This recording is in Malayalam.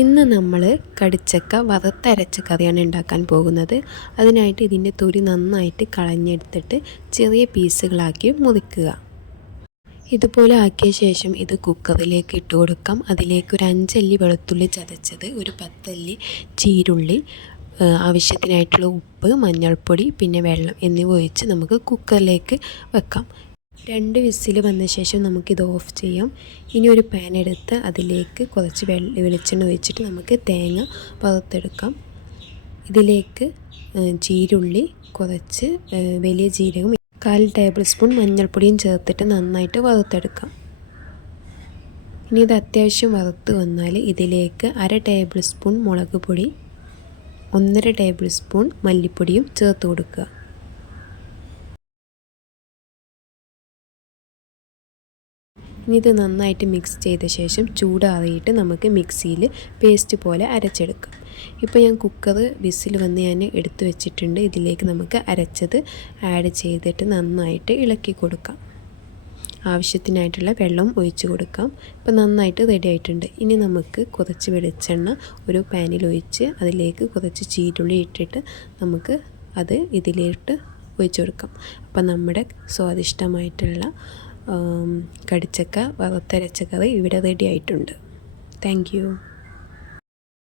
ഇന്ന് നമ്മൾ കടിച്ചക്ക വറുത്തരച്ച കറിയാണ് ഉണ്ടാക്കാൻ പോകുന്നത്. അതിനായിട്ട് ഇതിൻ്റെ തൊലി നന്നായിട്ട് കളഞ്ഞെടുത്തിട്ട് ചെറിയ പീസുകളാക്കി മുറിക്കുക. ഇതുപോലെ ആക്കിയ ശേഷം ഇത് കുക്കറിലേക്ക് ഇട്ട് കൊടുക്കാം. അതിലേക്ക് ഒരു 5 അല്ലി വെളുത്തുള്ളി ചതച്ചത്, ഒരു 10 അല്ലി ചീരുള്ളി, ആവശ്യത്തിനായിട്ടുള്ള ഉപ്പ്, മഞ്ഞൾപ്പൊടി, പിന്നെ വെള്ളം എന്നിവ ഒഴിച്ച് നമുക്ക് കുക്കറിലേക്ക് വെക്കാം. 2 വിസിൽ വന്ന ശേഷം നമുക്കിത് ഓഫ് ചെയ്യാം. ഇനി ഒരു പാൻ എടുത്ത് അതിലേക്ക് കുറച്ച് വെളിച്ചെണ്ണ ഒഴിച്ചിട്ട് നമുക്ക് തേങ്ങ വറുത്തെടുക്കാം. ഇതിലേക്ക് ചീരുള്ളി, കുറച്ച് വലിയ ജീരകം, 1/4 ടേബിൾ സ്പൂൺ മഞ്ഞൾപ്പൊടിയും ചേർത്തിട്ട് നന്നായിട്ട് വറുത്തെടുക്കാം. ഇനി ഇത് അത്യാവശ്യം വറുത്ത് വന്നാൽ ഇതിലേക്ക് 1/2 ടേബിൾ സ്പൂൺ മുളക് പൊടി, 1/2 ടേബിൾ സ്പൂൺ മല്ലിപ്പൊടിയും ചേർത്ത് കൊടുക്കുക. ഇനി ഇത് നന്നായിട്ട് മിക്സ് ചെയ്ത ശേഷം ചൂടാറിയിട്ട് നമുക്ക് മിക്സിയിൽ പേസ്റ്റ് പോലെ അരച്ചെടുക്കാം. ഇപ്പോൾ ഞാൻ കുക്കർ വിസിൽ വന്ന് ഞാൻ എടുത്തു വെച്ചിട്ടുണ്ട്. ഇതിലേക്ക് നമുക്ക് അരച്ചത് ആഡ് ചെയ്തിട്ട് നന്നായിട്ട് ഇളക്കി കൊടുക്കാം. ആവശ്യത്തിനായിട്ടുള്ള വെള്ളം ഒഴിച്ച് കൊടുക്കാം. ഇപ്പോൾ നന്നായിട്ട് റെഡി ആയിട്ടുണ്ട്. ഇനി നമുക്ക് കുറച്ച് വെളിച്ചെണ്ണ ഒരു പാനിൽ ഒഴിച്ച് അതിലേക്ക് കുറച്ച് ചീരുള്ളി ഇട്ടിട്ട് നമുക്ക് അത് ഇതിലേക്ക് ഒഴിച്ച് കൊടുക്കാം. അപ്പോൾ നമ്മുടെ സ്വാദിഷ്ടമായിട്ടുള്ള കടിച്ചക്ക വറുത്തരച്ച കറി ഇവിടെ റെഡി ആയിട്ടുണ്ട്. Thank you.